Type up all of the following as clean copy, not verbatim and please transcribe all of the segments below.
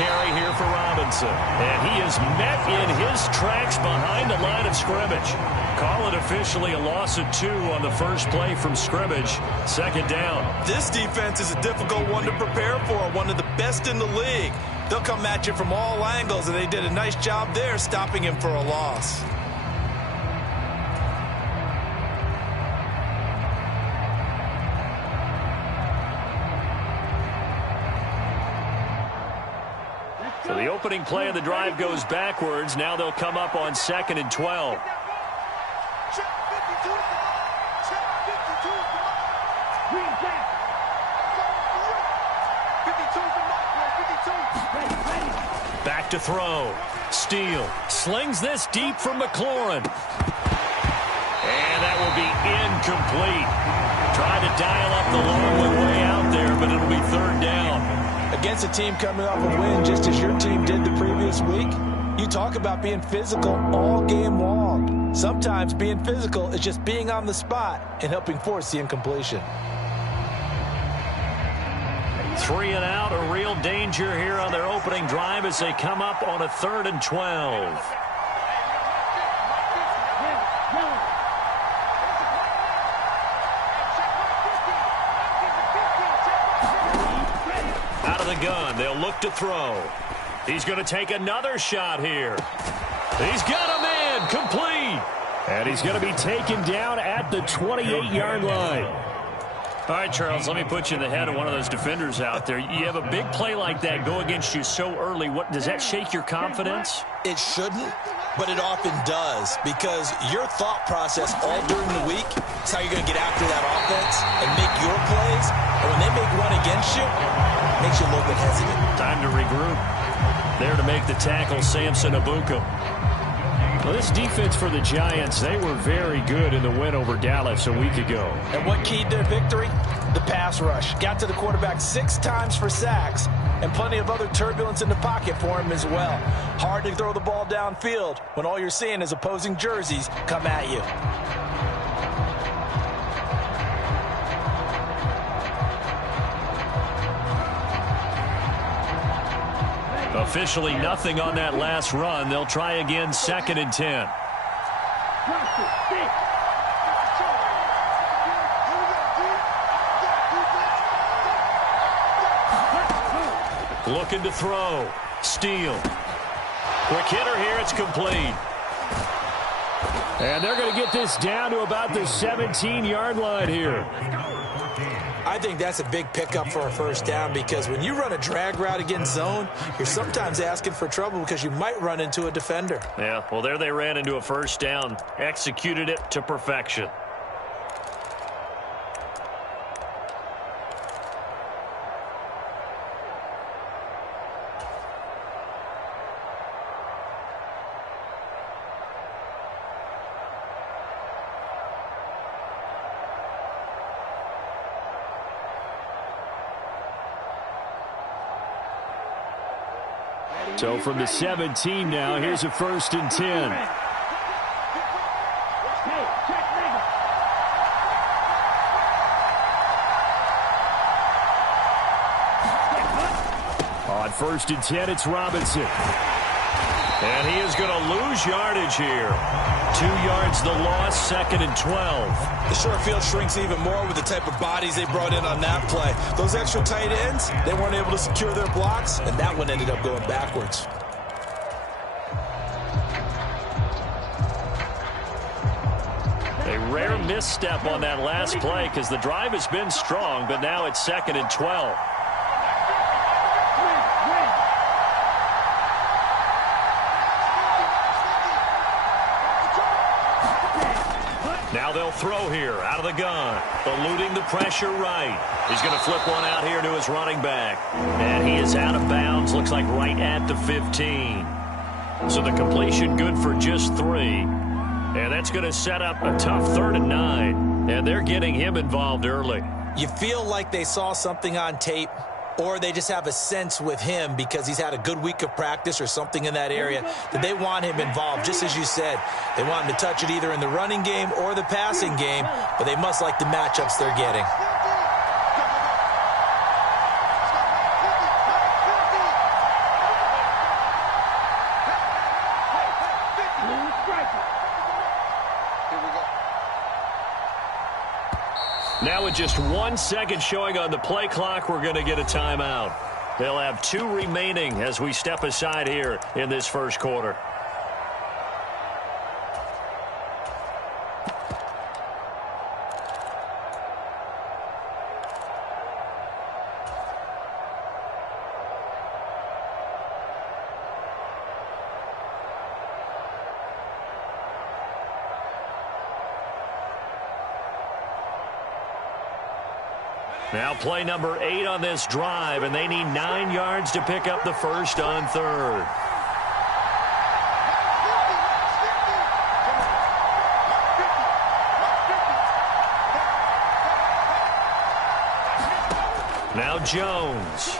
carry here for Robinson. And he is met in his tracks behind the line of scrimmage. Call it officially a loss of 2 on the first play from scrimmage. Second down. This defense is a difficult one to prepare for, one of the best in the league. They'll come at you from all angles, and they did a nice job there stopping him for a loss. So the opening play of the drive goes backwards. Now they'll come up on 2nd and 12. Back to throw. Steele slings this deep from McLaurin. And that will be incomplete. Trying to dial up the long way out there, but it'll be 3rd down. Against a team coming off a win just as your team did the previous week, you talk about being physical all game long. Sometimes being physical is just being on the spot and helping force the incompletion. 3 and out, a real danger here on their opening drive as they come up on a 3rd and 12. Out of the gun, they'll look to throw. He's going to take another shot here. He's got a man, complete. And he's going to be taken down at the 28-yard line. All right, Charles, let me put you in the head of one of those defenders out there. You have a big play like that go against you so early. What does that shake your confidence? It shouldn't, but it often does, because your thought process all during the week is how you're going to get after that offense and make your plays. And when they make one against you, it makes you a little bit hesitant. Time to regroup. There to make the tackle, Samson Abuka. Well, this defense for the Giants, they were very good in the win over Dallas a week ago. And what keyed their victory? The pass rush. Got to the quarterback 6 times for sacks, and plenty of other turbulence in the pocket for him as well. Hard to throw the ball downfield when all you're seeing is opposing jerseys come at you. Officially nothing on that last run. They'll try again, 2nd and 10. Looking to throw. Steele. Quick hitter here. It's complete. And they're going to get this down to about the 17-yard line here. I think that's a big pickup for a first down, because when you run a drag route against zone, you're sometimes asking for trouble because you might run into a defender. Yeah, well, there they ran into a first down. Executed it to perfection. So from the 17 now, here's a 1st and 10. On 1st and 10, it's Robinson. And he is going to lose yardage here. 2 yards the loss, 2nd and 12. The short field shrinks even more with the type of bodies they brought in on that play. Those extra tight ends, they weren't able to secure their blocks, and that one ended up going backwards. A rare misstep on that last play because the drive has been strong, but now it's 2nd and 12. Now they'll throw here out of the gun. Eluding the pressure right. He's going to flip one out here to his running back. And he is out of bounds. Looks like right at the 15. So the completion good for just 3. And that's going to set up a tough 3rd and 9. And they're getting him involved early. You feel like they saw something on tape, or they just have a sense with him because he's had a good week of practice or something in that area that they want him involved. Just as you said, they want him to touch it either in the running game or the passing game, but they must like the matchups they're getting. Now with just 1 second showing on the play clock, we're going to get a timeout. They'll have 2 remaining as we step aside here in this first quarter. Now play number 8 on this drive, and they need 9 yards to pick up the first on third. Now Jones.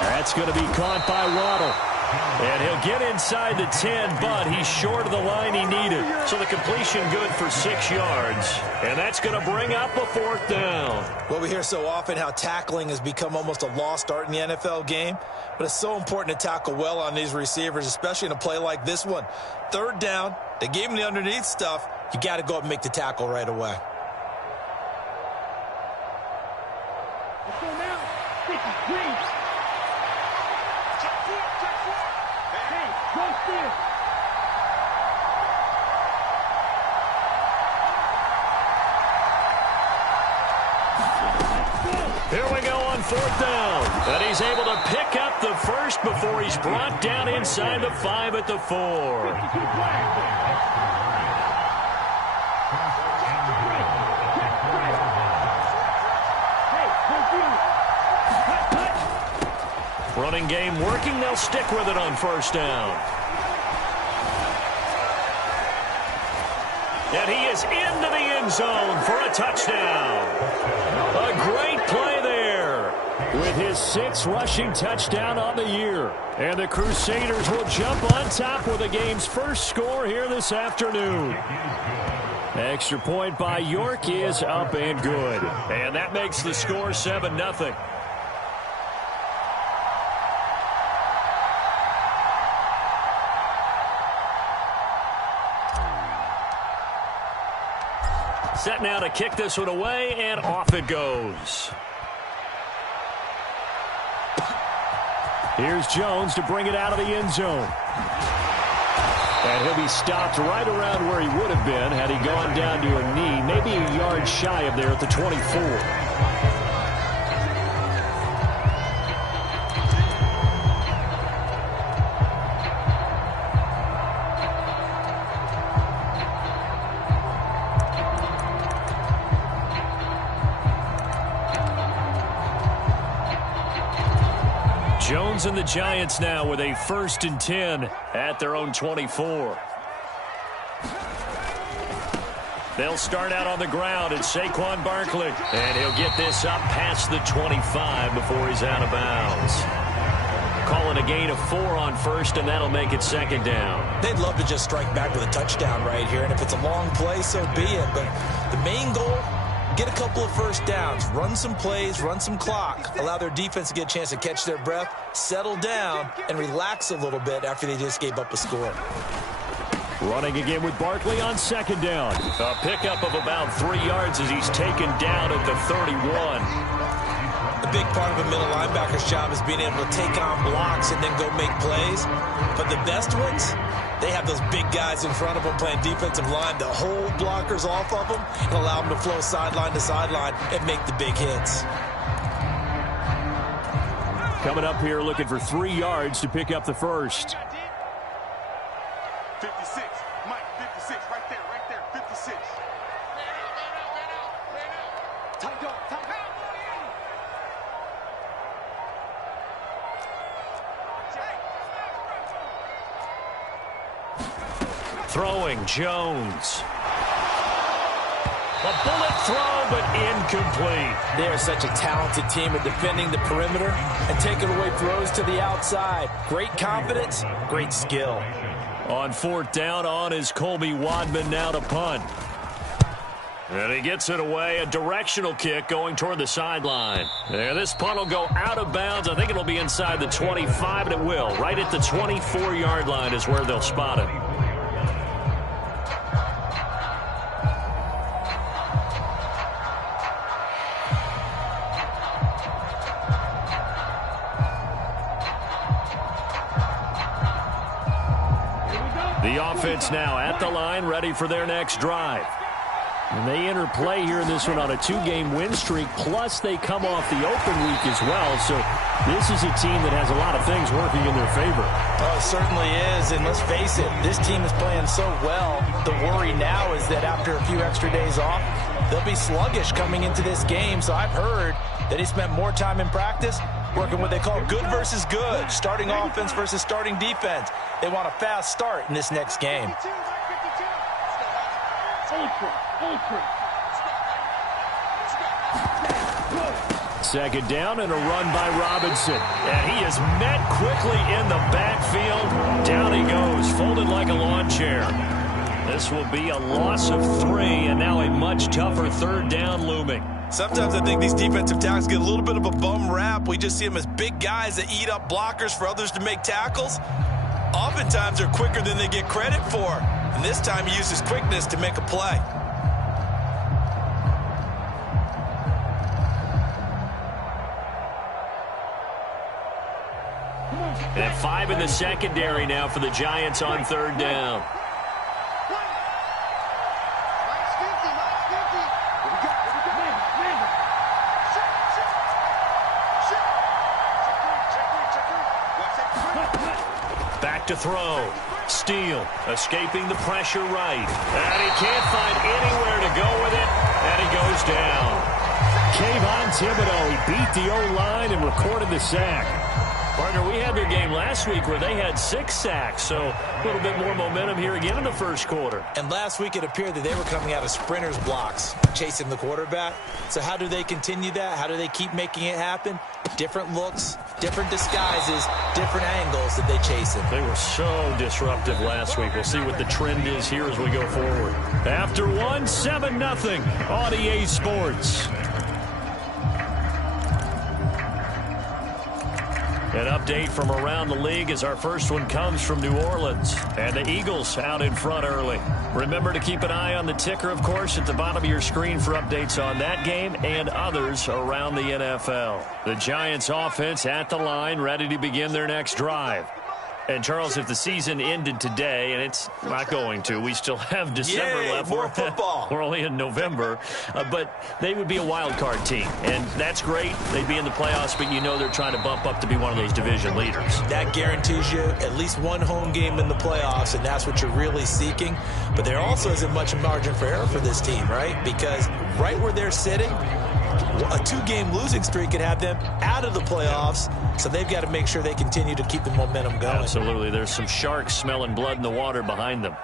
That's going to be caught by Waddle. And he'll get inside the 10, but he's short of the line he needed. So the completion good for 6 yards. And that's going to bring up a 4th down. Well, we hear so often how tackling has become almost a lost art in the NFL game. But it's so important to tackle well on these receivers, especially in a play like this one. 3rd down, they gave him the underneath stuff. You got to go up and make the tackle right away. Let's go now. 53. Here we go on 4th down. And he's able to pick up the first before he's brought down inside the 5 at the 4. Running game working. They'll stick with it on 1st down. And he is into the end zone for a touchdown. A great play there with his 6th rushing touchdown on the year. And the Crusaders will jump on top with the game's first score here this afternoon. Extra point by York is up and good. And that makes the score 7-0. Set now to kick this one away, and off it goes. Here's Jones to bring it out of the end zone. And he'll be stopped right around where he would have been had he gone down to a knee, maybe a yard shy of there at the 24. Jones and the Giants now with a 1st and 10 at their own 24. They'll start out on the ground. It's Saquon Barkley. And he'll get this up past the 25 before he's out of bounds. Calling a gain of 4 on 1st, and that'll make it 2nd down. They'd love to just strike back with a touchdown right here, and if it's a long play, so be it. But the main goal, get a couple of 1st downs, run some plays, run some clock, allow their defense to get a chance to catch their breath, settle down, and relax a little bit after they just gave up a score. Running again with Barkley on 2nd down. A pickup of about 3 yards as he's taken down at the 31. A big part of a middle linebacker's job is being able to take on blocks and then go make plays. But the best ones, they have those big guys in front of them playing defensive line to hold blockers off of them and allow them to flow sideline to sideline and make the big hits. Coming up here looking for 3 yards to pick up the first. 56, Mike, 56, right there, 56. Tight dog, tight dog. Throwing, Jones. A bullet throw, but incomplete. They are such a talented team at defending the perimeter and taking away throws to the outside. Great confidence, great skill. On 4th down, on is Colby Wadman now to punt. And he gets it away, a directional kick going toward the sideline. And this punt will go out of bounds. I think it'll be inside the 25, and it will. Right at the 24-yard line is where they'll spot it. offense now at the line, ready for their next drive. And they enter play here in this one on a 2-game win streak, plus they come off the open week as well. So this is a team that has a lot of things working in their favor. Oh, it certainly is, and let's face it, this team is playing so well. The worry now is that after a few extra days off, they'll be sluggish coming into this game. So I've heard that he spent more time in practice working what they call good versus good, starting offense versus starting defense. They want a fast start in this next game. Second down and a run by Robinson. And he is met quickly in the backfield. Down he goes, folded like a lawn chair. This will be a loss of 3, and now a much tougher third down looming. Sometimes I think these defensive tackles get a little bit of a bum rap. We just see them as big guys that eat up blockers for others to make tackles. Oftentimes they're quicker than they get credit for. And this time he uses quickness to make a play. And 5 in the secondary now for the Giants on third down. Back to throw. Steele escaping the pressure right. And he can't find anywhere to go with it. And he goes down. Kayvon Thibodeaux, he beat the O-line and recorded the sack. Partner, we had their game last week where they had 6 sacks, so a little bit more momentum here again in the first quarter. And last week it appeared that they were coming out of sprinters blocks, chasing the quarterback. So how do they continue that? How do they keep making it happen? Different looks, different disguises, different angles that they chase him. They were so disruptive last week. We'll see what the trend is here as we go forward. After 1, 7-0 on EA Sports. An update from around the league as our first one comes from New Orleans. And the Eagles out in front early. Remember to keep an eye on the ticker, of course, at the bottom of your screen for updates on that game and others around the NFL. The Giants offense at the line, ready to begin their next drive. And, Charles, if the season ended today, and it's not going to, we still have December left. More football. We're only in November. But they would be a wild card team. And that's great. They'd be in the playoffs, but you know they're trying to bump up to be one of those division leaders. That guarantees you at least one home game in the playoffs, and that's what you're really seeking. But there also isn't much margin for error for this team, right? Because right where they're sitting, a 2-game losing streak could have them out of the playoffs, so they've got to make sure they continue to keep the momentum going. Absolutely. There's some sharks smelling blood in the water behind them.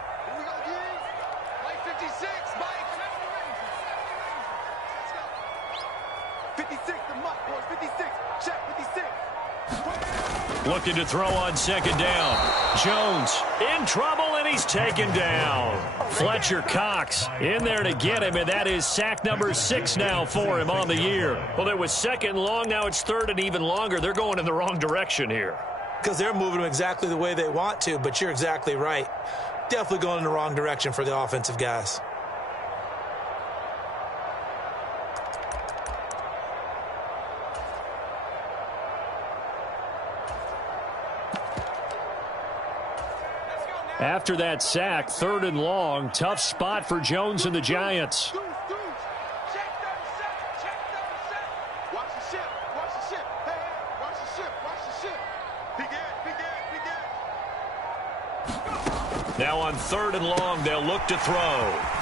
Looking to throw on second down. Jones in trouble, and he's taken down. Fletcher Cox in there to get him, and that is sack number 6 now for him on the year. Well, it was second long. Now it's third and even longer. They're going in the wrong direction here. Because they're moving them exactly the way they want to, but you're exactly right. Definitely going in the wrong direction for the offensive guys. After that sack, third and long, tough spot for Jones and the Giants. Now on third and long, they'll look to throw.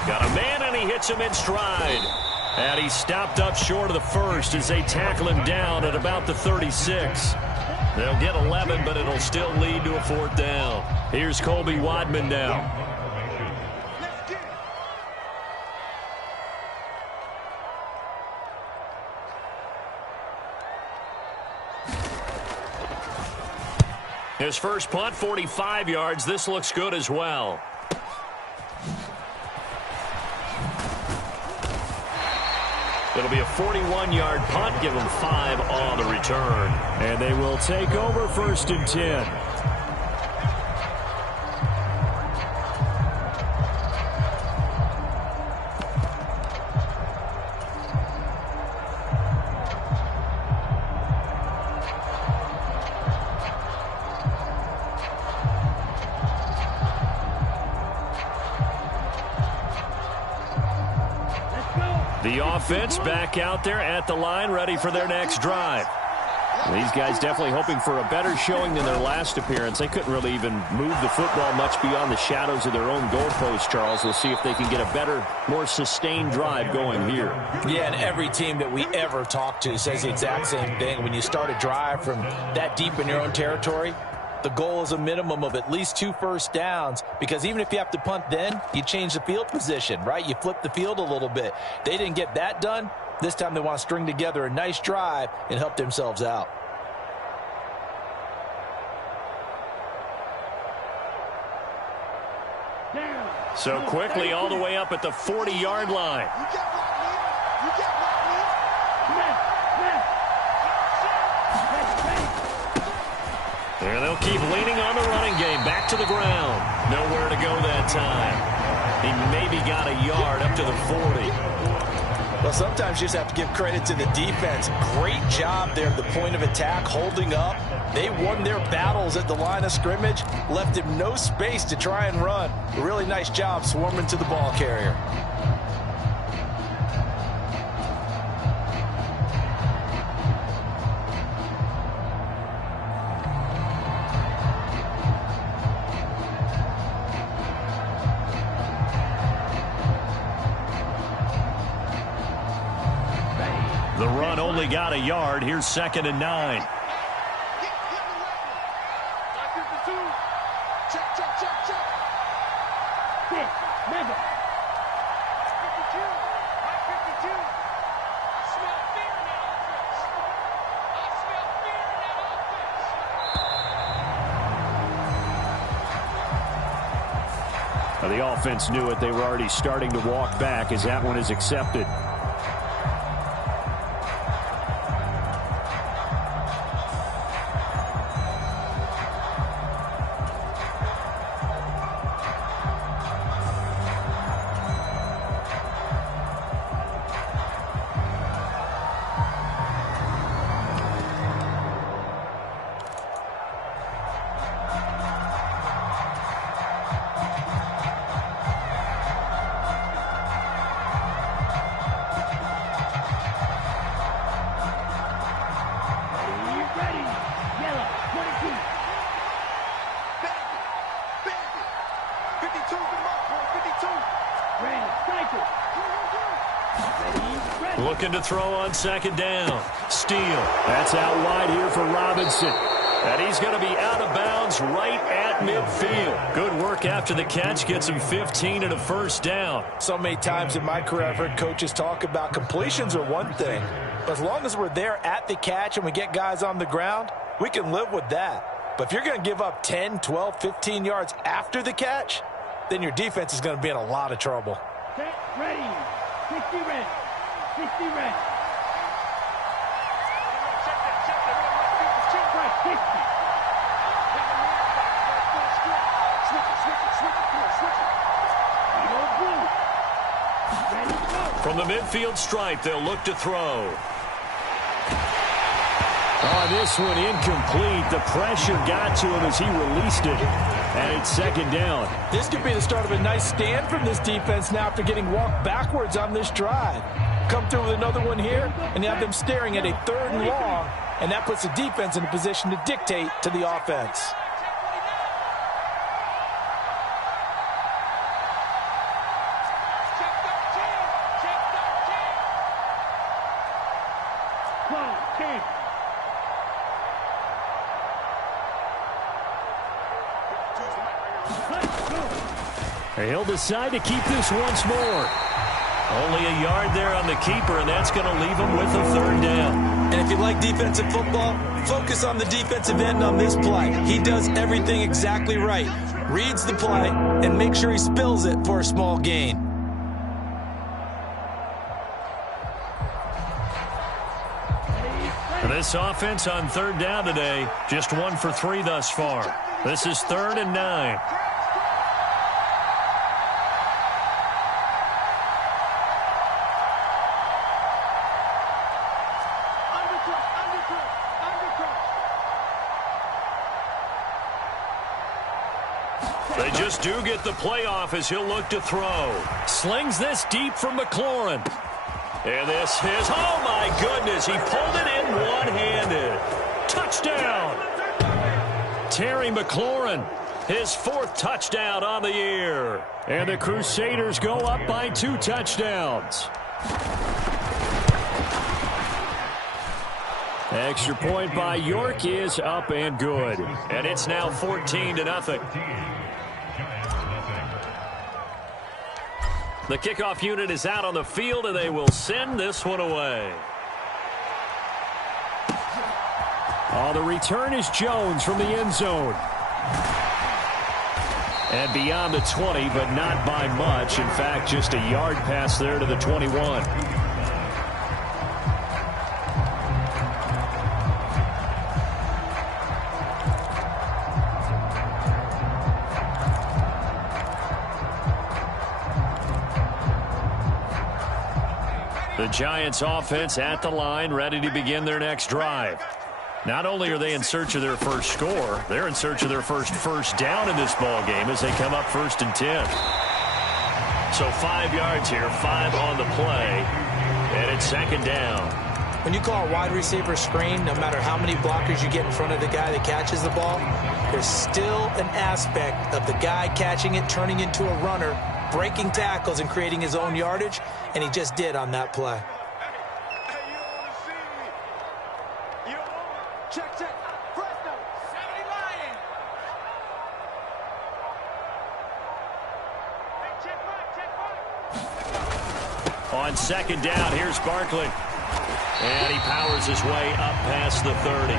Got a man, and he hits him in stride. And he stopped up short of the first as they tackle him down at about the 36. They'll get 11, but it'll still lead to a 4th down. Here's Colby Wadman now. His first punt, 45 yards. This looks good as well. It'll be a 41-yard punt. Give them 5 on the return. And they will take over 1st and 10. The offense back out there at the line, ready for their next drive. These guys definitely hoping for a better showing than their last appearance. They couldn't really even move the football much beyond the shadows of their own goalpost, Charles. We'll see if they can get a better, more sustained drive going here. Yeah, and every team that we ever talk to says the exact same thing. When you start a drive from that deep in your own territory, the goal is a minimum of at least 2 first downs, because even if you have to punt then, you change the field position, right? You flip the field a little bit. They didn't get that done. This time they want to string together a nice drive and help themselves out. So quickly all the way up at the 40-yard line. And they'll keep leaning on the running game. Back to the ground. Nowhere to go that time. He maybe got a yard up to the 40. Well, sometimes you just have to give credit to the defense. Great job there at the point of attack, holding up. They won their battles at the line of scrimmage, left him no space to try and run. A really nice job swarming to the ball carrier. The run only got a yard. Here's 2nd and 9. The offense knew it. They were already starting to walk back as that one is accepted. Looking to throw on 2nd down. Steele. That's out wide here for Robinson. And he's going to be out of bounds right at midfield. Good work after the catch. Gets him 15 and a first down. So many times in my career I've heard coaches talk about completions are one thing. But as long as we're there at the catch and we get guys on the ground, we can live with that. But if you're going to give up 10, 12, 15 yards after the catch, then your defense is going to be in a lot of trouble. Set, ready. 60 ready. 60 ready. From the midfield stripe, they'll look to throw. Oh, this one incomplete. The pressure got to him as he released it. And it's 2nd down. This could be the start of a nice stand from this defense now after getting walked backwards on this drive. Come through with another one here, and you have them staring at a 3rd and long, and that puts the defense in a position to dictate to the offense. He'll decide to keep this once more. Only a yard there on the keeper, and that's going to leave him with a 3rd down. And if you like defensive football, focus on the defensive end on this play. He does everything exactly right. Reads the play and makes sure he spills it for a small gain. And this offense on 3rd down today, just 1 for 3 thus far. This is 3rd and 9. They just do get the playoff as he'll look to throw. Slings this deep from McLaurin. And this is, oh my goodness, he pulled it in one-handed. Touchdown! Terry McLaurin, his 4th touchdown on the year. And the Crusaders go up by 2 touchdowns. Extra point by York is up and good. And it's now 14-0. The kickoff unit is out on the field, and they will send this one away. Oh, the return is Jones from the end zone. And beyond the 20, but not by much. In fact, just a yard pass there to the 21. The Giants offense at the line, ready to begin their next drive. Not only are they in search of their first score, they're in search of their first down in this ball game as they come up 1st and 10. So 5 yards here, 5 on the play, and it's 2nd down. When you call a wide receiver screen, no matter how many blockers you get in front of the guy that catches the ball, there's still an aspect of the guy catching it, turning into a runner, breaking tackles and creating his own yardage, and he just did on that play. On 2nd down, here's Barkley. And he powers his way up past the 30.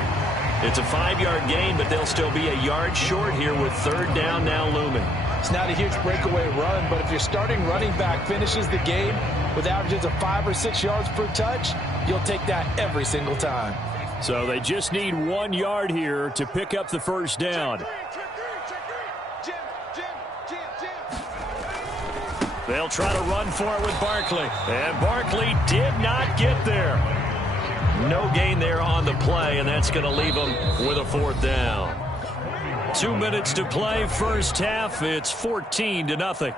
It's a 5-yard gain, but they'll still be a yard short here with 3rd down now looming. It's not a huge breakaway run, but if your starting running back finishes the game with averages of 5 or 6 yards per touch, you'll take that every single time. So they just need 1 yard here to pick up the 1st down. They'll try to run for it with Barkley. And Barkley did not get there. No gain there on the play, and that's going to leave them with a 4th down. 2 minutes to play, first half. It's 14-0.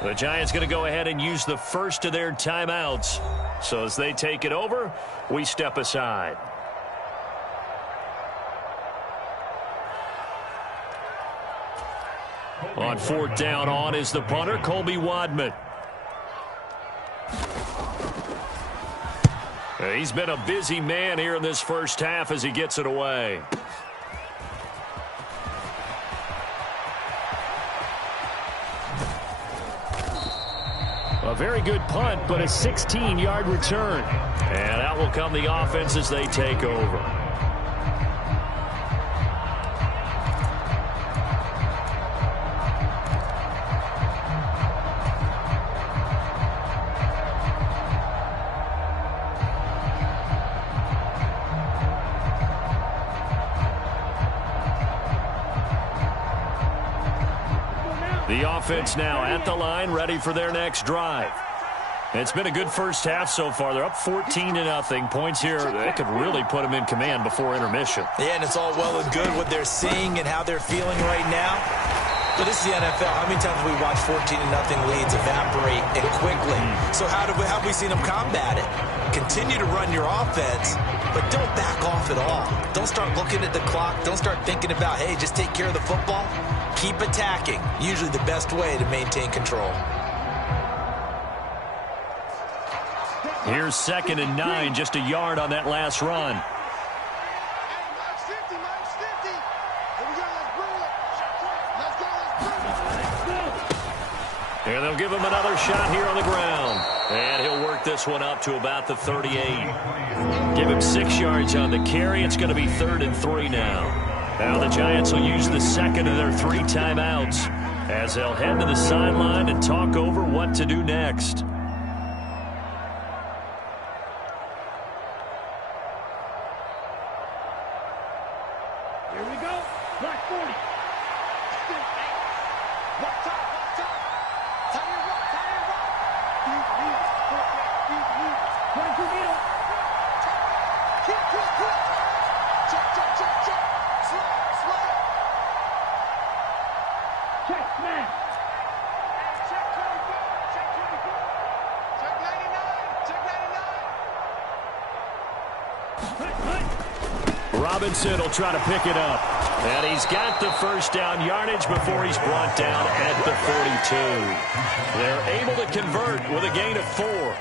The Giants going to go ahead and use the first of their timeouts. So as they take it over, we step aside. On 4th down on is the punter, Colby Wadman. He's been a busy man here in this first half as he gets it away. A very good punt, but a 16-yard return. And out will come the offense as they take over. The offense now at the line, ready for their next drive. It's been a good first half so far. They're up 14-0. Points here that could really put them in command before intermission. Yeah, and it's all well and good what they're seeing and how they're feeling right now. But this is the NFL. How many times have we watched 14-0 leads evaporate and quickly? So how have we seen them combat it? Continue to run your offense, but don't back off at all. Don't start looking at the clock. Don't start thinking about, hey, just take care of the football. Keep attacking. Usually the best way to maintain control. Here's 2nd and 9, just a yard on that last run. And they'll give him another shot here on the ground. And he'll work this one up to about the 38. Give him 6 yards on the carry. It's going to be 3rd and 3 now. Now the Giants will use the second of their 3 timeouts as they'll head to the sideline and talk over what to do next. Here we go. Block 40. Watch out, watch out. Tie it up, tie it up. One, two, middle. Quick. Check. Slide. Check, smash. Check 24. Check 99. Robinson will try to pick it up. And he's got the first down yardage before he's brought down at the 42. They're able to convert with a gain of 4.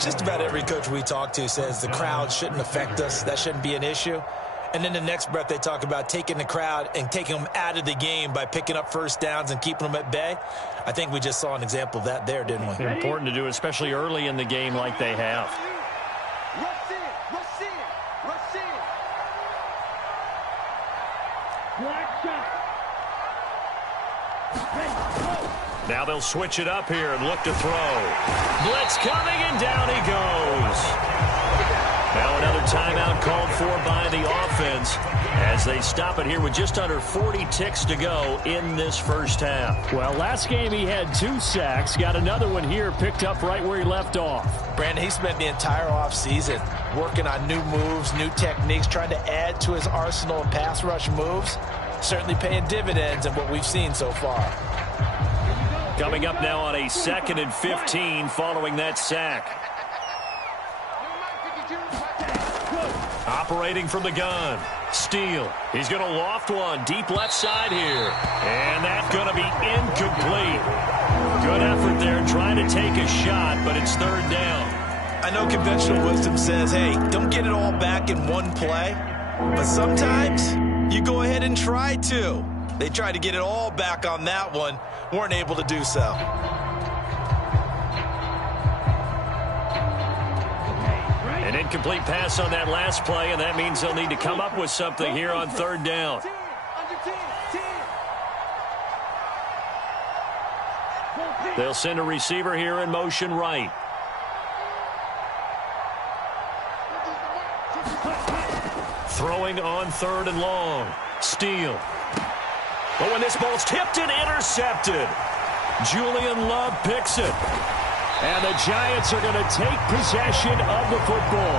Just about every coach we talk to says the crowd shouldn't affect us. That shouldn't be an issue. And then the next breath they talk about taking the crowd and taking them out of the game by picking up first downs and keeping them at bay. I think we just saw an example of that there, didn't we? Important to do, especially early in the game like they have. Rush in. Black shot. Ready, go. Now they'll switch it up here and look to throw. Blitz coming, and down he goes. Now another timeout called for by the offense as they stop it here with just under 40 ticks to go in this first half. Well, last game he had 2 sacks. Got another one here, picked up right where he left off. Brandon, he spent the entire offseason working on new moves, new techniques, trying to add to his arsenal of pass rush moves. Certainly paying dividends in what we've seen so far. Coming up now on a 2nd and 15 following that sack. Operating from the gun. Steele. He's going to loft one deep left side here. And that's going to be incomplete. Good effort there trying to take a shot, but it's 3rd down. I know conventional wisdom says, hey, don't get it all back in one play. But sometimes you go ahead and try to. They tried to get it all back on that one. Weren't able to do so. An incomplete pass on that last play, and that means they'll need to come up with something here on 3rd down. They'll send a receiver here in motion right. Throwing on 3rd and long. Steele. But when this ball's tipped and intercepted, Julian Love picks it. And the Giants are going to take possession of the football.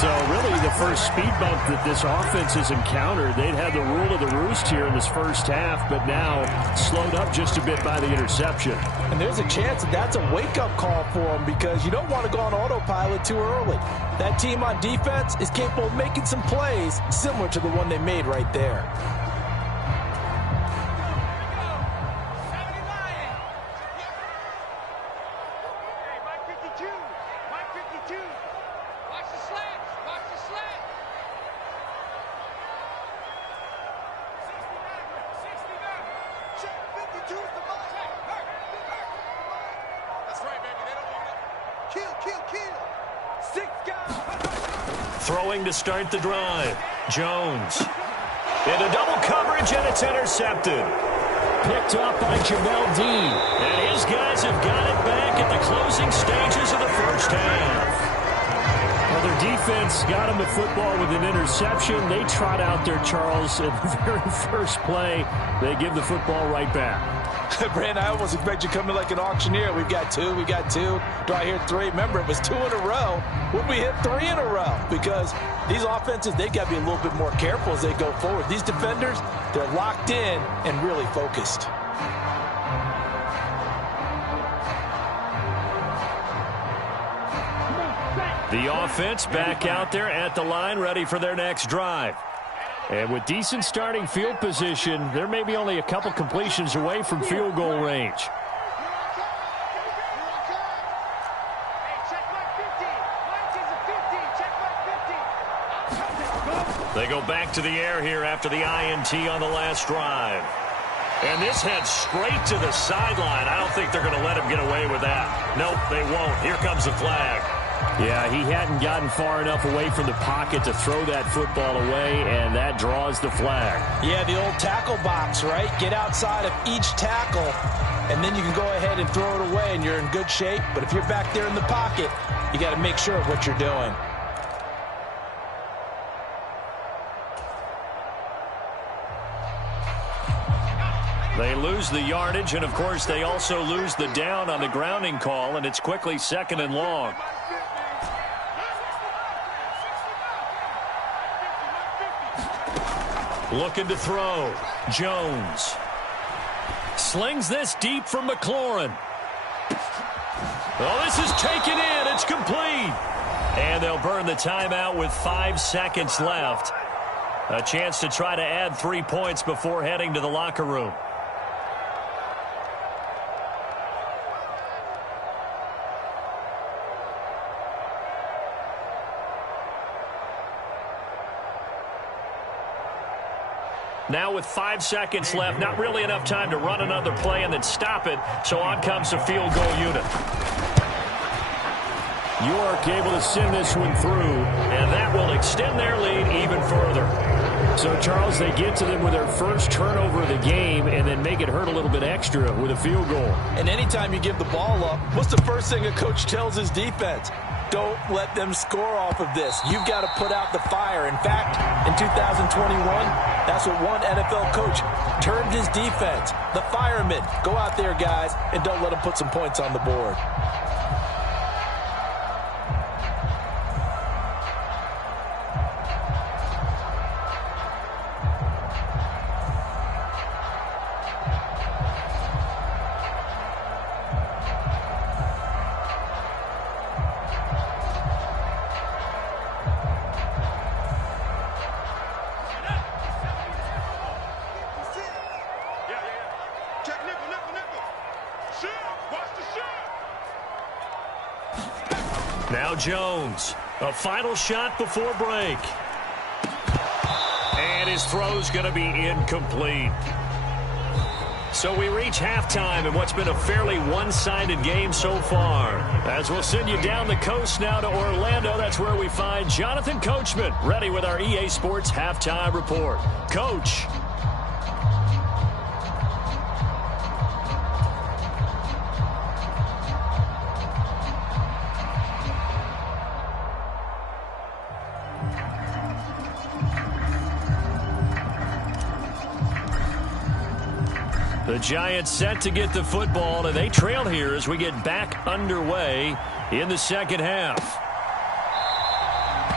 So really the first speed bump that this offense has encountered, they'd had the rule of the roost here in this first half, but now slowed up just a bit by the interception. And there's a chance that that's a wake-up call for them because you don't want to go on autopilot too early. That team on defense is capable of making some plays similar to the one they made right there. Throwing to start the drive. Jones. Into double coverage, and it's intercepted. Picked up by Jamel Dean. And his guys have got it back at the closing stages of the first half. Well, their defense got him the football with an interception. They trot out there, Charles, at the very first play. They give the football right back. Brandon, I almost expect you to come in like an auctioneer. We've got 2, we got 2. Do I hear 3? Remember, it was 2 in a row. Would we hit 3 in a row? Because these offenses, they got to be a little bit more careful as they go forward. These defenders, they're locked in and really focused. The offense back out there at the line, ready for their next drive. And with decent starting field position, they're maybe only a couple completions away from field goal range. They go back to the air here after the INT on the last drive. And this heads straight to the sideline. I don't think they're going to let him get away with that. Nope, they won't. Here comes the flag. Yeah, he hadn't gotten far enough away from the pocket to throw that football away, and that draws the flag. Yeah, the old tackle box, right? Get outside of each tackle, and then you can go ahead and throw it away, and you're in good shape. But if you're back there in the pocket, you got to make sure of what you're doing. They lose the yardage, and, of course, they also lose the down on the grounding call, and it's quickly 2nd and long. Looking to throw. Jones. Slings this deep for McLaurin. Oh, this is taken in. It's complete. And they'll burn the timeout with 5 seconds left. A chance to try to add 3 points before heading to the locker room. Now with 5 seconds left, not really enough time to run another play and then stop it, so on comes the field goal unit. York able to send this one through, and that will extend their lead even further. So, Charles, they get to them with their first turnover of the game and then make it hurt a little bit extra with a field goal. And anytime you give the ball up, what's the first thing a coach tells his defense? Don't let them score off of this. You've got to put out the fire. In fact, in 2021, that's what one NFL coach termed his defense. The firemen. Go out there, guys, and don't let them put some points on the board. Now Jones, a final shot before break. And his throw's going to be incomplete. So we reach halftime in what's been a fairly one-sided game so far. As we'll send you down the coast now to Orlando, that's where we find Jonathan Coachman, ready with our EA Sports Halftime Report. Coach. The Giants set to get the football, and they trail here as we get back underway in the second half.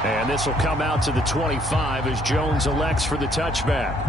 And this will come out to the 25 as Jones elects for the touchback.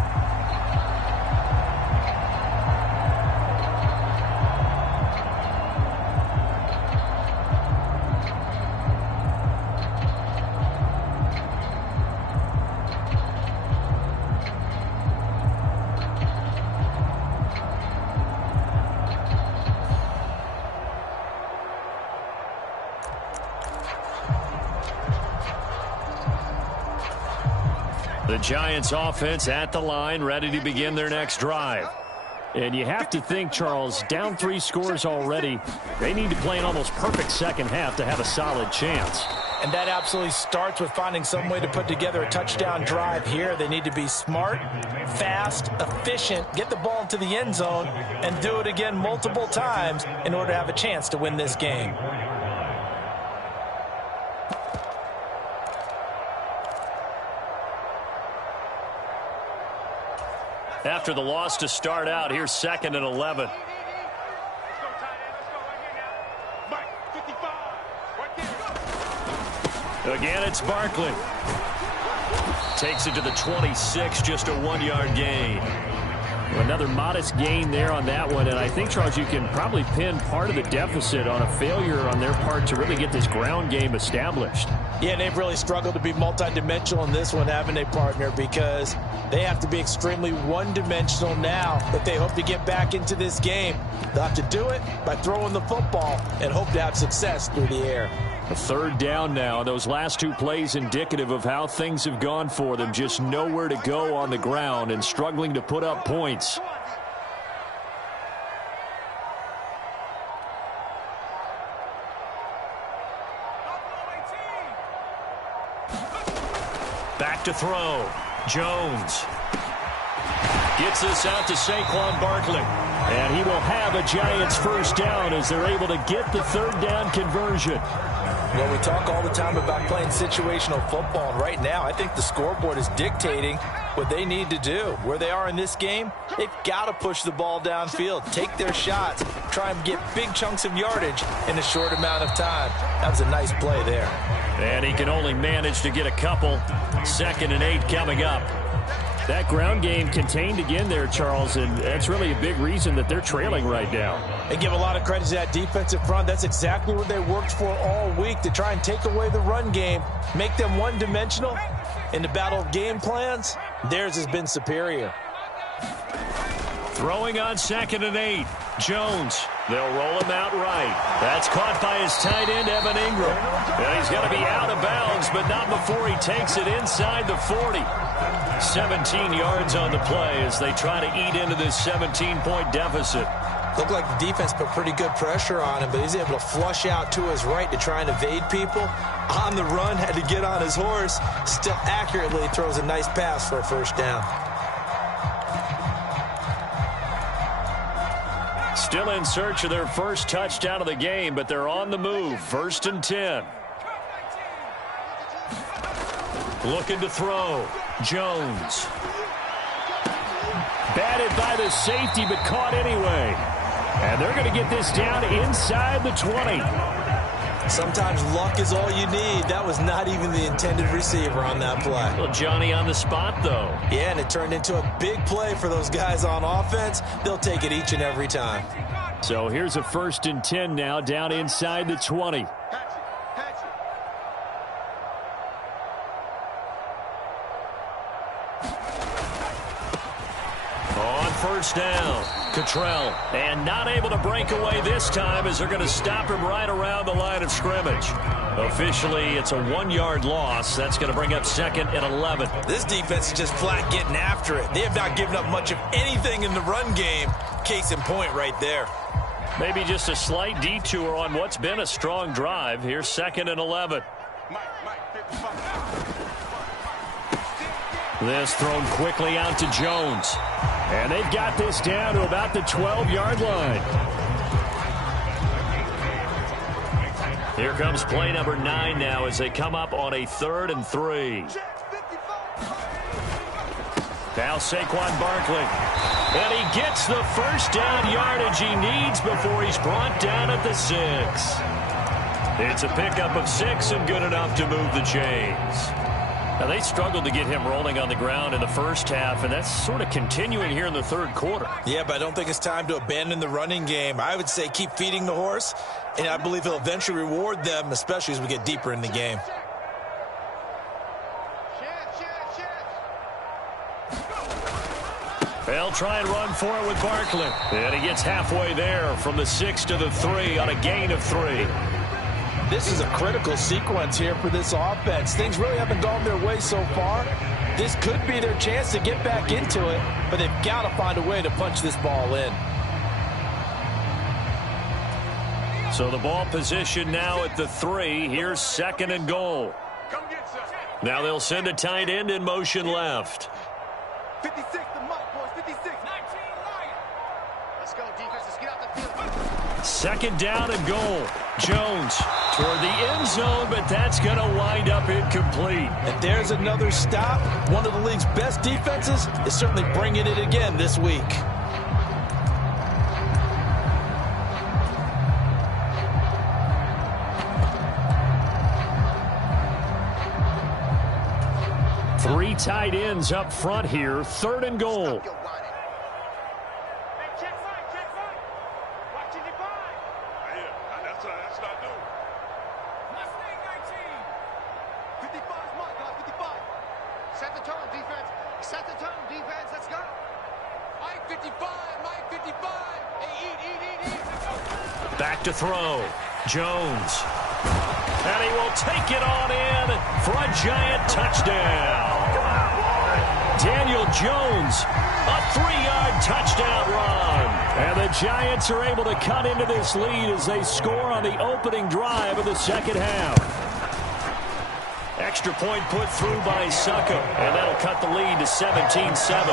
The Giants offense at the line, ready to begin their next drive. And you have to think, Charles, down 3 scores already. They need to play an almost perfect second half to have a solid chance. And that absolutely starts with finding some way to put together a touchdown drive here. They need to be smart, fast, efficient, get the ball into the end zone, and do it again multiple times in order to have a chance to win this game. After the loss to start out, here's 2nd and 11. Again, it's Barkley. Takes it to the 26, just a 1-yard gain. Another modest gain there on that one, and I think, Charles, you can probably pin part of the deficit on a failure on their part to really get this ground game established. Yeah, they've really struggled to be multidimensional in this one, haven't they, partner? Because they have to be extremely one-dimensional now if they hope to get back into this game. They'll have to do it by throwing the football and hope to have success through the air. A 3rd down now. Those last 2 plays indicative of how things have gone for them. Just nowhere to go on the ground and struggling to put up points. Back to throw. Jones. Gets this out to Saquon Barkley. And he will have a Giants first down as they're able to get the third down conversion. Well, we talk all the time about playing situational football, and right now I think the scoreboard is dictating what they need to do. Where they are in this game, they've got to push the ball downfield, take their shots, try and get big chunks of yardage in a short amount of time. That was a nice play there. And he can only manage to get a couple. 2nd and 8 coming up. That ground game contained again there, Charles, and that's really a big reason that they're trailing right now. They give a lot of credit to that defensive front. That's exactly what they worked for all week, to try and take away the run game, make them one-dimensional. In the battle of game plans, theirs has been superior. Throwing on 2nd and 8. Jones. They'll roll him out right. That's caught by his tight end, Evan Ingram. And he's going to be out of bounds, but not before he takes it inside the 40. 17 yards on the play as they try to eat into this 17-point deficit. Looked like the defense put pretty good pressure on him, but he's able to flush out to his right to try and evade people. On the run, had to get on his horse. Still accurately throws a nice pass for a first down. Still in search of their first touchdown of the game, but they're on the move. 1st and 10. Looking to throw. Jones. Batted by the safety, but caught anyway. And they're going to get this down inside the 20. Sometimes luck is all you need. That was not even the intended receiver on that play. Well, Johnny on the spot, though. Yeah, and it turned into a big play for those guys on offense. They'll take it each and every time. So here's a 1st and 10 now, down inside the 20. On 1st down, Cottrell. And not able to break away this time as they're going to stop him right around the line of scrimmage. Officially, it's a 1-yard loss. That's going to bring up 2nd and 11. This defense is just flat getting after it. They have not given up much of anything in the run game. Case in point right there. Maybe just a slight detour on what's been a strong drive. Here's 2nd and 11. This thrown quickly out to Jones. And they've got this down to about the 12-yard line. Here comes play number 9 now as they come up on a 3rd and 3. Now Saquon Barkley. And he gets the first down yardage he needs before he's brought down at the 6. It's a pickup of 6 and good enough to move the chains. Now, they struggled to get him rolling on the ground in the first half, and that's sort of continuing here in the 3rd quarter. Yeah, but I don't think it's time to abandon the running game. I would say keep feeding the horse, and I believe he'll eventually reward them, especially as we get deeper in the game. They'll try and run for it with Barkley. And he gets halfway there from the 6 to the 3 on a gain of 3. This is a critical sequence here for this offense. Things really haven't gone their way so far. This could be their chance to get back into it, but they've got to find a way to punch this ball in. So the ball position now at the 3. Here's 2nd and goal. Now they'll send a tight end in motion left. 56, the mark, boys. 56. 19, Lion. Let's go, defense. Let's get out the field. 2nd down and goal. Jones toward the end zone, but that's going to wind up incomplete. And there's another stop. One of the league's best defenses is certainly bringing it again this week. Three tight ends up front here. 3rd and goal. Back to throw. Jones. And he will take it on in for a giant touchdown. Daniel Jones, a 3-yard touchdown run. And the Giants are able to cut into this lead as they score on the opening drive of the 2nd half. extra point put through by Succop, and that'll cut the lead to 17-7.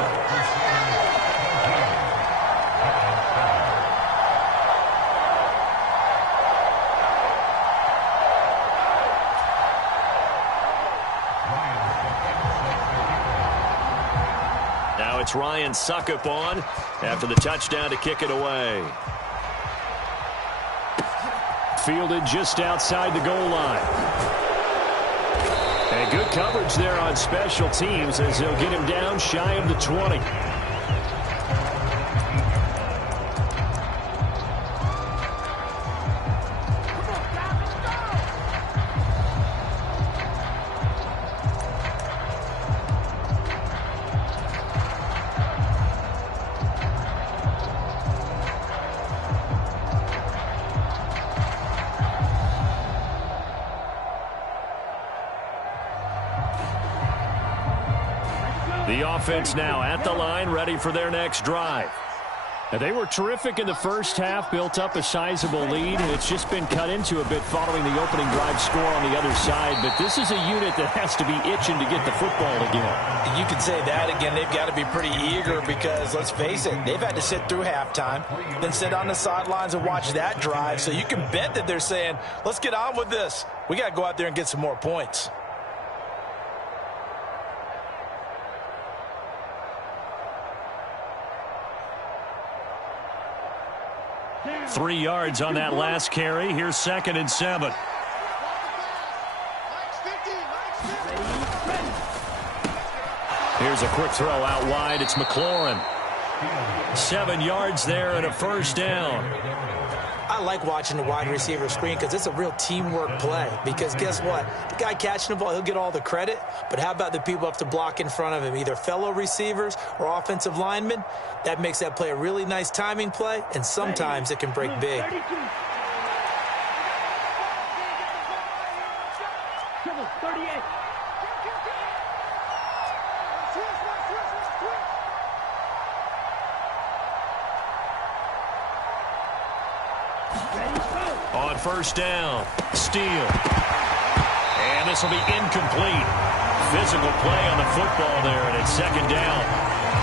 Now it's Ryan Succop on after the touchdown to kick it away. Fielded just outside the goal line. And good coverage there on special teams as they'll get him down shy of the 20. The offense now at the line, ready for their next drive. Now, they were terrific in the first half, built up a sizable lead. It's just been cut into a bit following the opening drive score on the other side. But this is a unit that has to be itching to get the football again. You can say that again. They've got to be pretty eager because, let's face it, they've had to sit through halftime, then sit on the sidelines and watch that drive. So you can bet that they're saying, let's get on with this. We got to go out there and get some more points. 3 yards on that last carry. Here's 2nd and 7. Here's a quick throw out wide. It's McLaurin. 7 yards there and a first down. I like watching the wide receiver screen because it's a real teamwork play. Because guess what? The guy catching the ball, he'll get all the credit. But how about the people up to block in front of him, either fellow receivers or offensive linemen? That makes that play a really nice timing play, and sometimes it can break big. On first down, Steele. And this will be incomplete. Physical play on the football there, and it's 2nd down.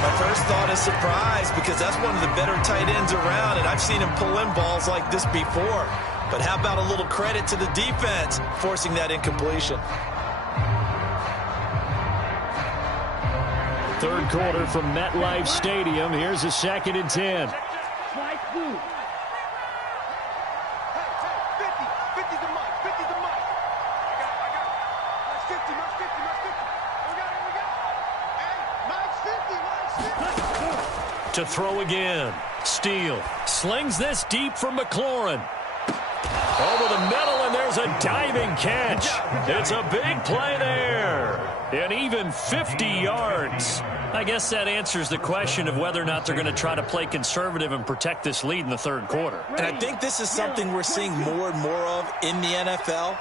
My first thought is surprise because that's one of the better tight ends around, and I've seen him pull in balls like this before. But how about a little credit to the defense forcing that incompletion? Third quarter from MetLife Stadium. Here's a 2nd and 10. To throw again. Steele slings this deep for McLaurin. Over the middle, and there's a diving catch. It's a big play there. And even 50 yards. I guess that answers the question of whether or not they're going to try to play conservative and protect this lead in the third quarter. And I think this is something we're seeing more and more of in the NFL.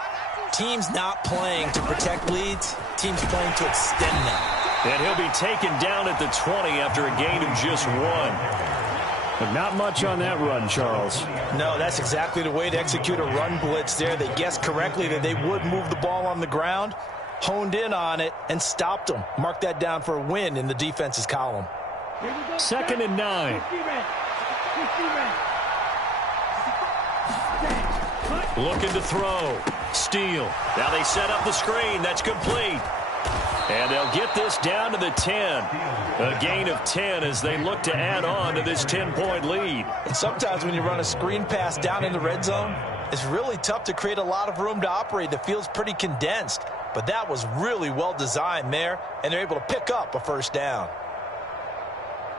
Teams not playing to protect leads, teams playing to extend them. And he'll be taken down at the 20 after a gain of just 1. But not much on that run, Charles. No, that's exactly the way to execute a run blitz there. They guessed correctly that they would move the ball on the ground, honed in on it, and stopped them. Mark that down for a win in the defense's column. 2nd and 9. Looking to throw. Steele. Now they set up the screen. That's complete. And they'll get this down to the 10. A gain of 10 as they look to add on to this 10-point lead. And sometimes when you run a screen pass down in the red zone, it's really tough to create a lot of room to operate. The field's pretty condensed. But that was really well designed there, and they're able to pick up a first down.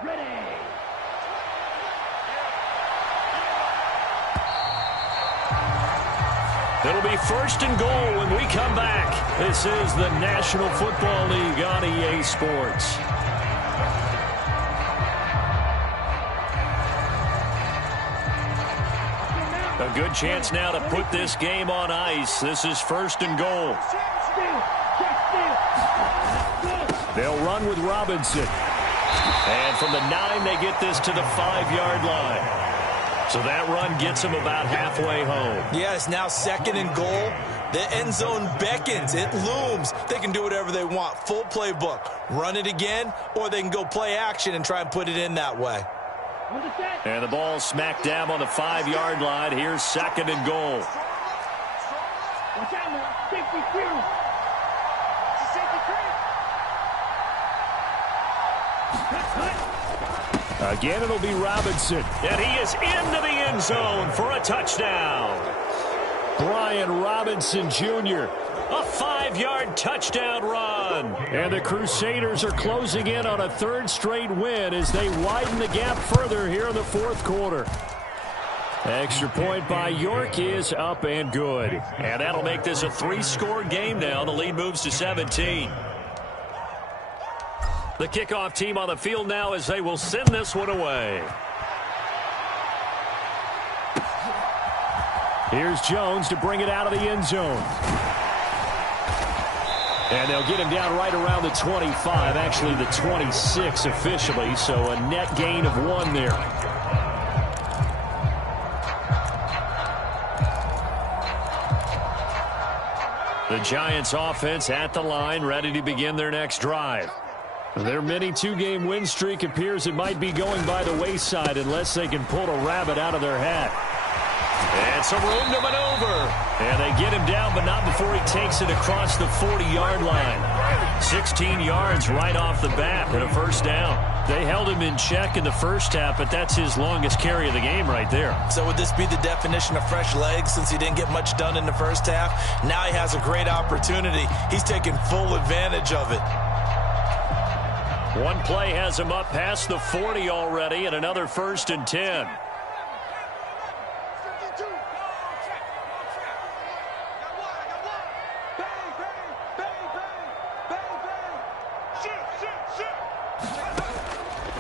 Ready. It'll be 1st and goal when we come back. This is the National Football League on EA Sports. A good chance now to put this game on ice. This is 1st and goal. They'll run with Robinson. And from the 9, they get this to the 5-yard line. So that run gets them about halfway home. Yeah, it's now 2nd and goal. The end zone beckons. It looms. They can do whatever they want. Full playbook. Run it again, or they can go play action and try and put it in that way. And the ball smack dab on the 5-yard line. Here's 2nd and goal. Watch out now. Safety clear. Again, it'll be Robinson. And he is into the end zone for a touchdown. Brian Robinson Jr. A 5-yard touchdown run. And the Crusaders are closing in on a 3rd straight win as they widen the gap further here in the 4th quarter. Extra point by York is up and good. And that'll make this a 3-score game now. The lead moves to 17. The kickoff team on the field now as they will send this one away. Here's Jones to bring it out of the end zone. And they'll get him down right around the 25, actually the 26 officially, so a net gain of 1 there. The Giants offense at the line, ready to begin their next drive. Their mini 2-game win streak appears it might be going by the wayside unless they can pull a rabbit out of their hat. And some room to maneuver. And they get him down, but not before he takes it across the 40-yard line. 16 yards right off the bat and a 1st down. They held him in check in the first half, but that's his longest carry of the game right there. So would this be the definition of fresh legs since he didn't get much done in the first half? Now he has a great opportunity. He's taking full advantage of it. One play has him up past the 40 already, and another 1st and 10.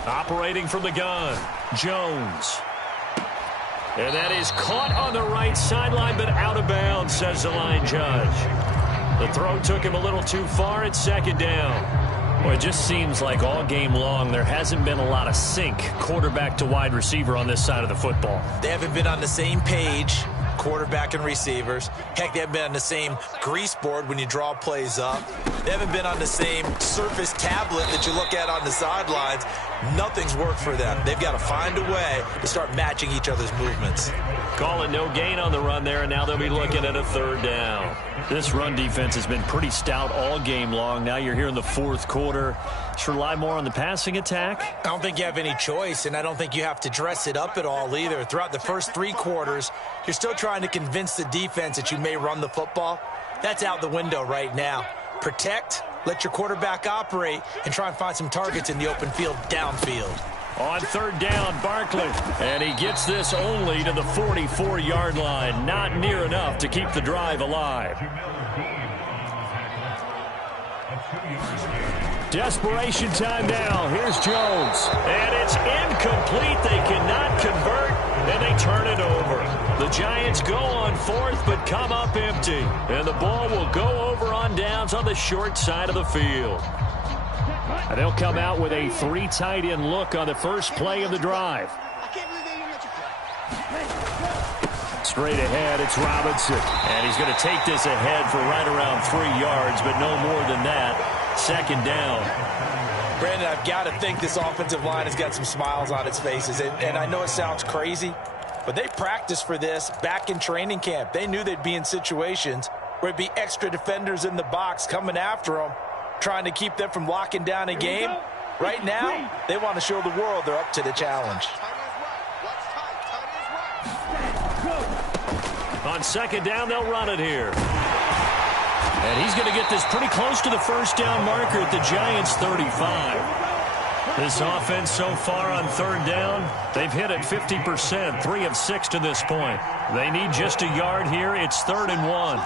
Operating from the gun, Jones. And that is caught on the right sideline, but out of bounds, says the line judge. The throw took him a little too far at 2nd down. Well, it just seems like all game long there hasn't been a lot of sync quarterback to wide receiver on this side of the football. They haven't been on the same page, quarterback and receivers. Heck, they haven't been on the same grease board when you draw plays up. They haven't been on the same Surface tablet that you look at on the sidelines. Nothing's worked for them. They've got to find a way to start matching each other's movements. Call it no gain on the run there, and now they'll be looking at a 3rd down. This run defense has been pretty stout all game long. Now you're here in the 4th quarter. Just rely more on the passing attack? I don't think you have any choice, and I don't think you have to dress it up at all either. Throughout the first 3 quarters, you're still trying to convince the defense that you may run the football. That's out the window right now. Protect, let your quarterback operate, and try and find some targets in the open field downfield. On 3rd down, Barkley. And he gets this only to the 44-yard line. Not near enough to keep the drive alive. Desperation time now. Here's Jones. And it's incomplete. They cannot convert, and they turn it over. The Giants go on 4th, but come up empty. And the ball will go over on downs on the short side of the field. And they'll come out with a 3 tight end look on the first play of the drive. Straight ahead, it's Robinson. And he's going to take this ahead for right around 3 yards, but no more than that. 2nd down. Brandon, I've got to think this offensive line has got some smiles on its faces. And I know it sounds crazy, but they practiced for this back in training camp. They knew they'd be in situations where it'd be extra defenders in the box coming after them, trying to keep them from locking down a game. Right now, they want to show the world they're up to the challenge. On 2nd down, they'll run it here. And he's going to get this pretty close to the 1st down marker at the Giants' 35. This offense so far on 3rd down, they've hit it 50%, 3 of 6 to this point. They need just a yard here. It's 3rd and 1.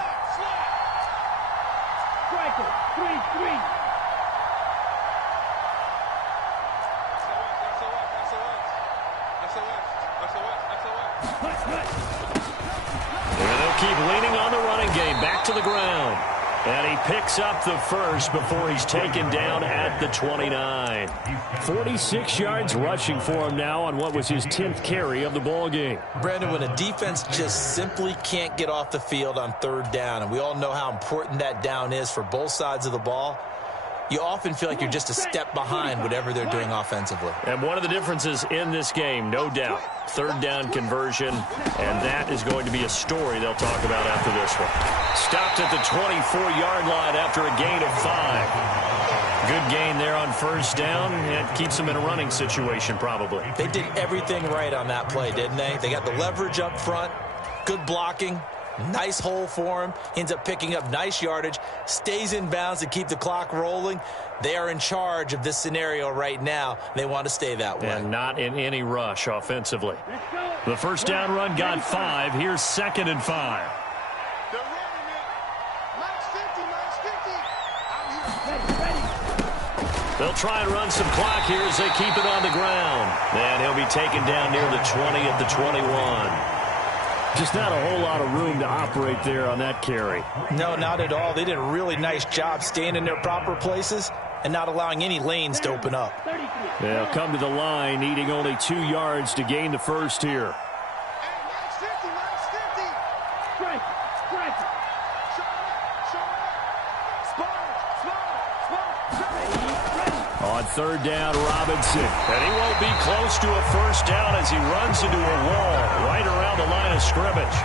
And they'll keep leaning on the running game. Back to the ground. And he picks up the first before he's taken down at the 29. 46 yards rushing for him now on what was his 10th carry of the ball game. Brandon, when a defense just simply can't get off the field on third down, and we all know how important that down is for both sides of the ball, you often feel like you're just a step behind whatever they're doing offensively. And one of the differences in this game, no doubt, third down conversion, and that is going to be a story they'll talk about after this one. Stopped at the 24-yard line after a gain of 5. Good gain there on first down. It keeps them in a running situation probably. They did everything right on that play, didn't they? They got the leverage up front, good blocking, nice hole for him, ends up picking up nice yardage, stays in bounds to keep the clock rolling. They are in charge of this scenario right now. They want to stay that way. And not in any rush offensively. The first down run got 5. Here's 2nd and 5. They're running it. Max 50, Max 50. They'll try and run some clock here as they keep it on the ground. And he'll be taken down near the 20 at the 21. Just not a whole lot of room to operate there on that carry. No, not at all. They did a really nice job staying in their proper places and not allowing any lanes to open up. They'll come to the line, needing only 2 yards to gain the first here. Hey, Max 50, Max 50. Strike it, strike it. On third down, Robinson. And he won't be close to a first down as he runs into a wall right around the line of scrimmage.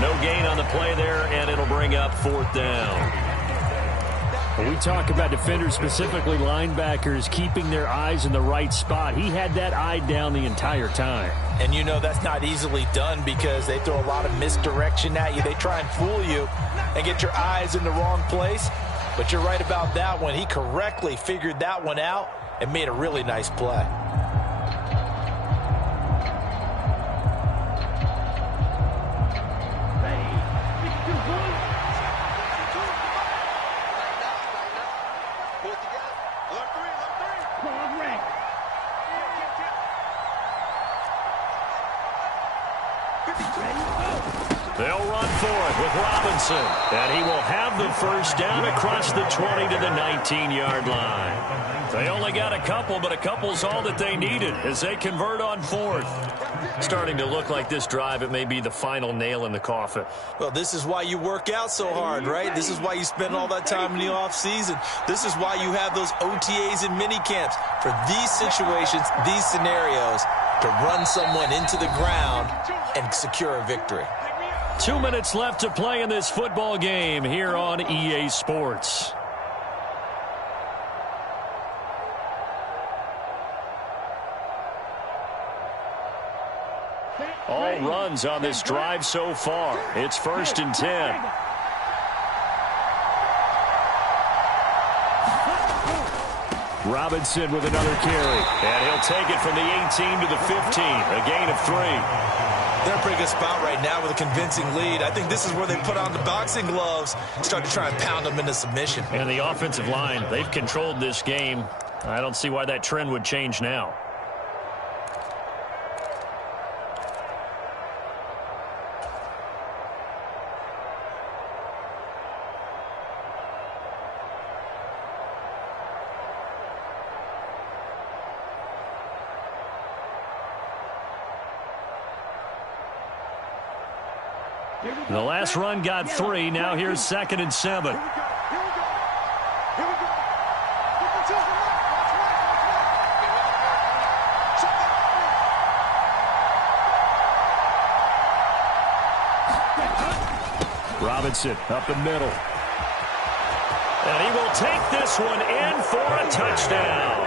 No gain on the play there, and it'll bring up 4th down. When we talk about defenders, specifically linebackers, keeping their eyes in the right spot, he had that eye down the entire time. And you know that's not easily done because they throw a lot of misdirection at you. They try and fool you and get your eyes in the wrong place. But you're right about that one. He correctly figured that one out and made a really nice play. They'll run for it with Robinson. And he will have the first down across the 20 to the 19-yard line. They only got a couple, but a couple's all that they needed as they convert on 4th. Starting to look like this drive, it may be the final nail in the coffin. Well, this is why you work out so hard, right? This is why you spend all that time in the offseason. This is why you have those OTAs and mini camps for these situations, these scenarios, to run someone into the ground and secure a victory. 2 minutes left to play in this football game here on EA Sports. All runs on this drive so far. It's 1st and 10. Robinson with another carry. And he'll take it from the 18 to the 15. A gain of 3. They're in a pretty good spot right now with a convincing lead. I think this is where they put on the boxing gloves, start to try and pound them into submission. And the offensive line, they've controlled this game. I don't see why that trend would change now. The last run got 3. Now here's 2nd and 7. Robinson up the middle. And he will take this one in for a touchdown.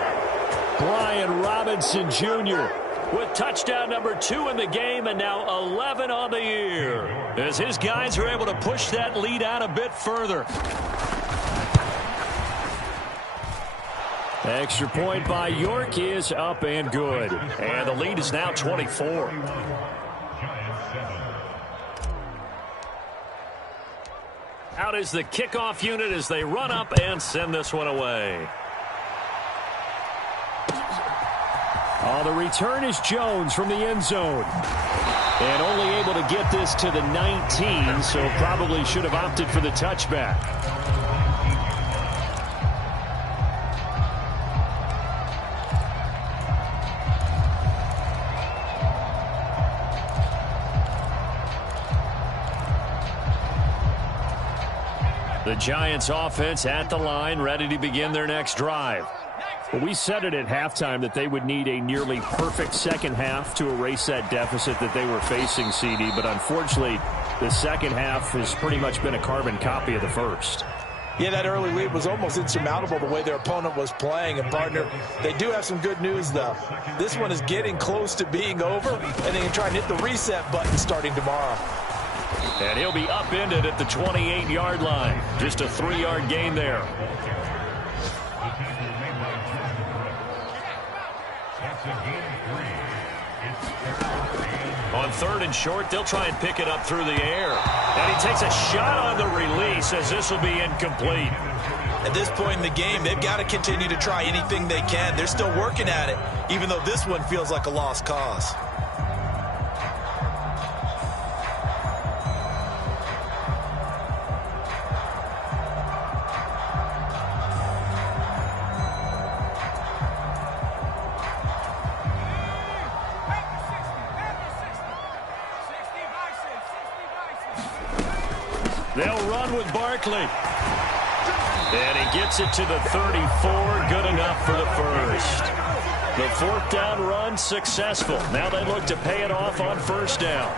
Brian Robinson Jr. with touchdown number 2 in the game and now 11 on the year. As his guys are able to push that lead out a bit further. Extra point by York is up and good. And the lead is now 24. Out is the kickoff unit as they run up and send this one away. Oh, the return is Jones from the end zone. And only able to get this to the 19, so probably should have opted for the touchback. The Giants offense at the line, ready to begin their next drive. Well, we said it at halftime that they would need a nearly perfect second half to erase that deficit that they were facing, CD. But unfortunately, the second half has pretty much been a carbon copy of the first. Yeah, that early lead was almost insurmountable the way their opponent was playing. And, partner, they do have some good news, though. This one is getting close to being over, and they can try and hit the reset button starting tomorrow. And he'll be upended at the 28-yard line. Just a 3-yard gain there. On 3rd and short, they'll try and pick it up through the air. And he takes a shot on the release as this will be incomplete. At this point in the game, they've got to continue to try anything they can. They're still working at it, even though this one feels like a lost cause. They'll run with Barkley. And he gets it to the 34. Good enough for the first. The 4th down run successful. Now they look to pay it off on 1st down.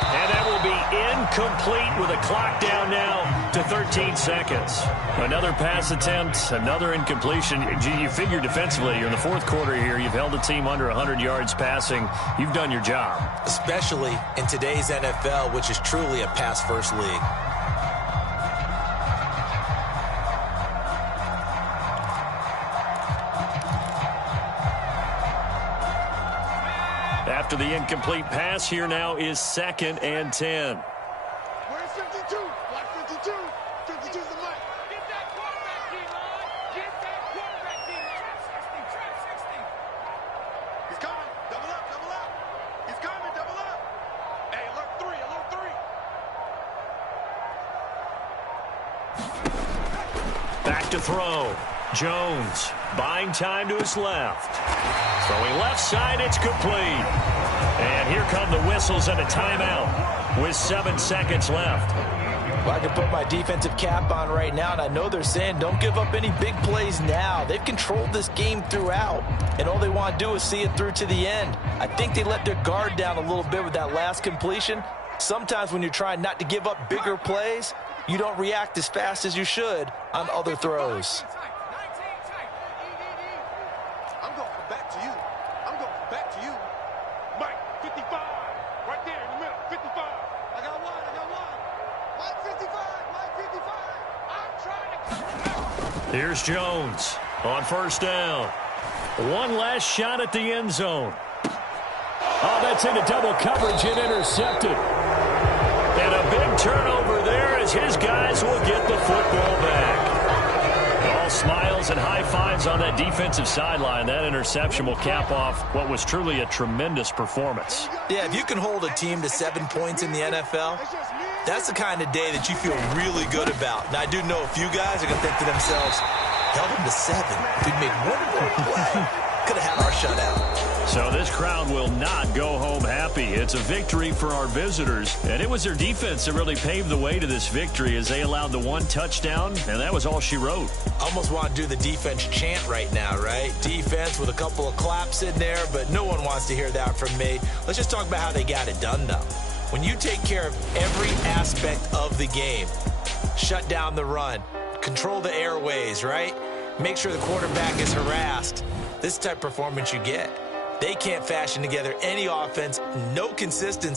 And that will be incomplete with a clock down now to 13 seconds. Another pass attempt, another incompletion. You figure defensively, you're in the 4th quarter here. You've held a team under 100 yards passing. You've done your job. Especially in today's NFL, which is truly a pass-first league. After the incomplete pass, here now is 2nd and 10. Where's 52? Block 52. 52's the mic. Get that quarterback, D-line. Get that quarterback, D-line. Trap 60. He's coming. Double up, double up. He's coming, double up. Hey, alert 3, alert 3. Back to throw. Jones buying time to his left. Throwing left side, it's complete. And here come the whistles and a timeout with 7 seconds left. Well, I can put my defensive cap on right now, and I know they're saying don't give up any big plays now. They've controlled this game throughout, and all they want to do is see it through to the end. I think they let their guard down a little bit with that last completion. Sometimes when you're trying not to give up bigger plays, you don't react as fast as you should on other throws. I'm going back to you. I'm going back to you. Mike, 55. Right there in the middle. 55. I got one. Mike 55. I'm trying to come. Here's Jones on 1st down. One last shot at the end zone. Oh, that's into double coverage and intercepted. And a big turnover there as his guys will get the football back. All smiles and high fives on that defensive sideline. That interception will cap off what was truly a tremendous performance. Yeah, if you can hold a team to 7 points in the NFL, that's the kind of day that you feel really good about. Now, I do know a few guys are going to think to themselves, held them to 7. If we'd made one more play, could have had our shutout. So this crowd will not go home happy. It's a victory for our visitors, and it was their defense that really paved the way to this victory as they allowed the 1 touchdown, and that was all she wrote. Almost want to do the defense chant right now, right? Defense with a couple of claps in there, but no one wants to hear that from me. Let's just talk about how they got it done, though. When you take care of every aspect of the game, shut down the run, control the airways, right? Make sure the quarterback is harassed. This type of performance you get. They can't fashion together any offense, no consistency.